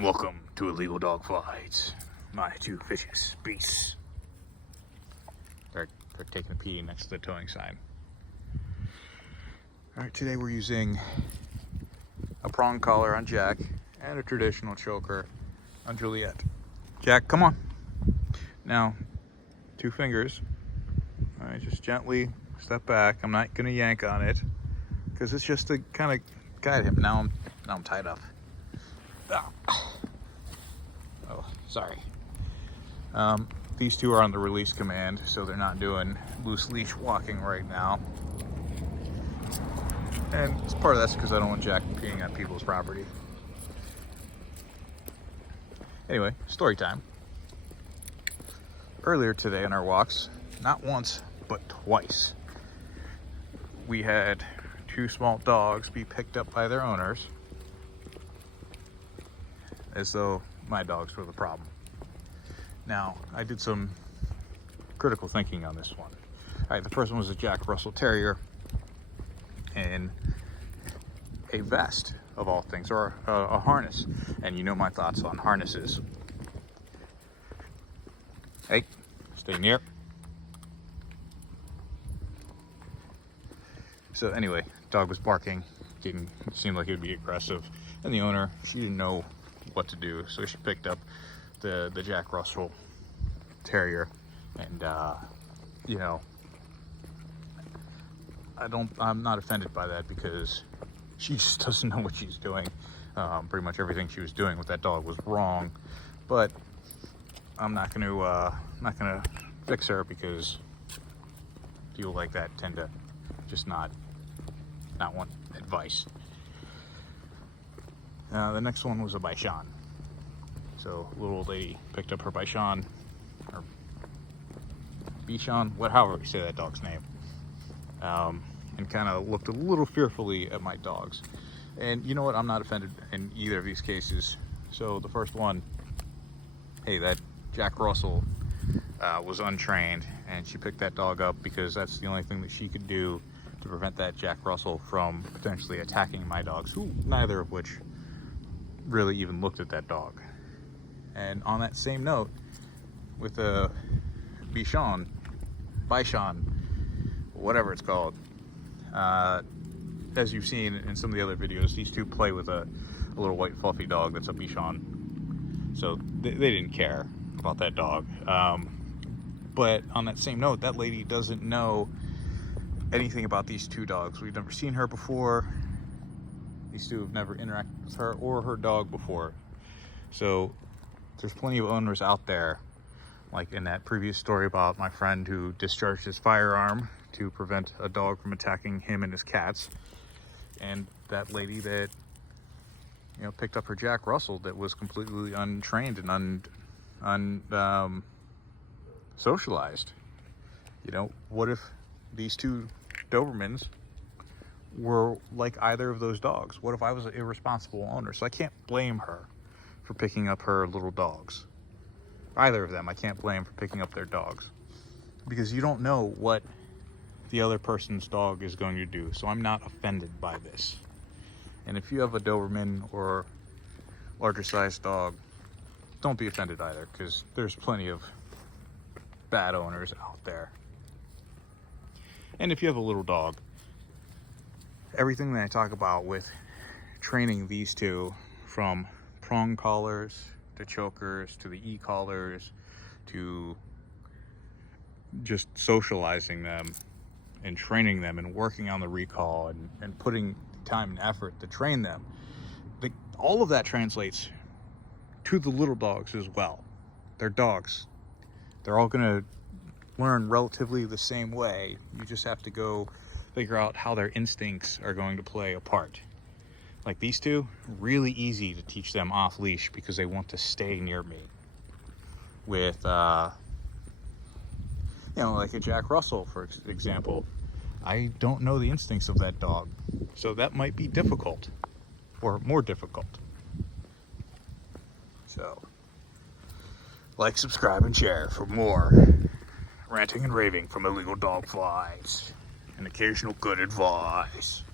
Welcome to Illegal Dog Fights. My two vicious beasts. They're taking a pee next to the towing sign. Alright, today we're using a prong collar on Jack and a traditional choker on Juliet. Jack, come on. Now, 2 fingers. Alright, just gently step back. I'm not gonna yank on it because it's just to kind of guide him. Now I'm tied up. Oh, sorry. These two are on the release command, so they're not doing loose leash walking right now. And part of that's because I don't want Jack peeing on people's property. Anyway, story time. Earlier today on our walks, not once, but twice, we had 2 small dogs be picked up by their owners as though my dogs were the problem. Now, I did some critical thinking on this one. All right, the first one was a Jack Russell Terrier in a vest, of all things, or a harness. And you know my thoughts on harnesses. Hey, stay near. So anyway, dog was barking, didn't seem like it would be aggressive. And the owner, she didn't know what to do, so she picked up the Jack Russell Terrier, and you know, I'm not offended by that because she just doesn't know what she's doing. Pretty much everything she was doing with that dog was wrong, but I'm not gonna fix her because people like that tend to just not want advice. The next one was a Bichon. So a little old lady picked up her Bichon, or Bichon, however you say that dog's name, and kind of looked a little fearfully at my dogs. And you know what? I'm not offended in either of these cases. So the first one, hey, that Jack Russell was untrained, and she picked that dog up because that's the only thing that she could do to prevent that Jack Russell from potentially attacking my dogs, who neither of which really even looked at that dog. And on that same note, with a Bichon, whatever it's called, as you've seen in some of the other videos, these two play with a little white fluffy dog that's a Bichon. So they didn't care about that dog. But on that same note, that lady doesn't know anything about these 2 dogs. We've never seen her before. These 2 have never interacted with her or her dog before. So there's plenty of owners out there, like in that previous story about my friend who discharged his firearm to prevent a dog from attacking him and his cats, and that lady that, you know, picked up her Jack Russell that was completely untrained and socialized. You know, what if these 2 Dobermans were like either of those dogs? What if I was an irresponsible owner? So I can't blame her for picking up her little dogs. Either of them, I can't blame for picking up their dogs, because you don't know what the other person's dog is going to do. So I'm not offended by this. And if you have a Doberman or larger sized dog, don't be offended either, because there's plenty of bad owners out there. And if you have a little dog, everything that I talk about with training these 2, from prong collars to chokers to the e-collars to just socializing them and training them and working on the recall and putting time and effort to train them, all of that translates to the little dogs as well. They're dogs. They're all gonna learn relatively the same way. You just have to go figure out how their instincts are going to play a part. Like these 2, really easy to teach them off leash because they want to stay near me. With you know, like a Jack Russell, for example, I don't know the instincts of that dog, so that might be difficult, or more difficult. So like, subscribe, and share for more ranting and raving from Illegal Dog Fights and occasional good advice.